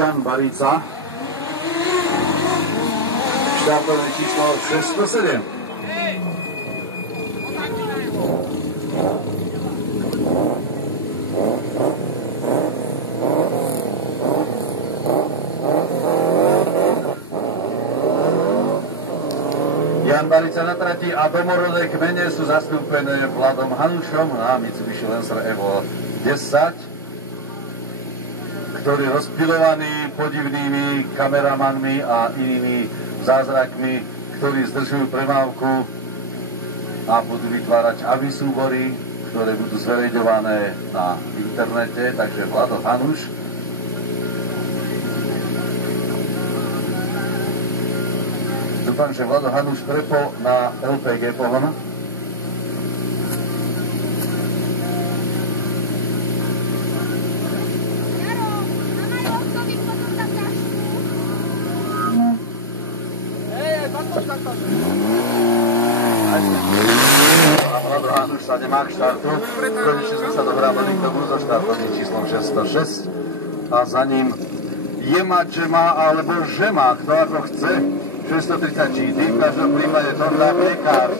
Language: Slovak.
Jan Barica, štartové číslo 607. Jan Barica na trati a domorodé kmene sú zastúpené Vladom Hanušom na Mitsubishi Lancer Evo 10, ktorý je rozpilovaný podivnými kameramanmi a inými zázrakmi, ktorí zdržujú premávku a budú vytvárať AVI súbory, ktoré budú zverejňované na internete, takže Vlado Hanuš. Dúfam, že Vlado Hanuš prepol na LPG pohon. A Vlado Hanuš sa nemá k štartu. Konečne sme sa dohrávali k tomu so štartovým číslom 606 a za ním Jema, Džema alebo Žema, kto ako chce. 630 GT, v každom prípade Tonda Pekár.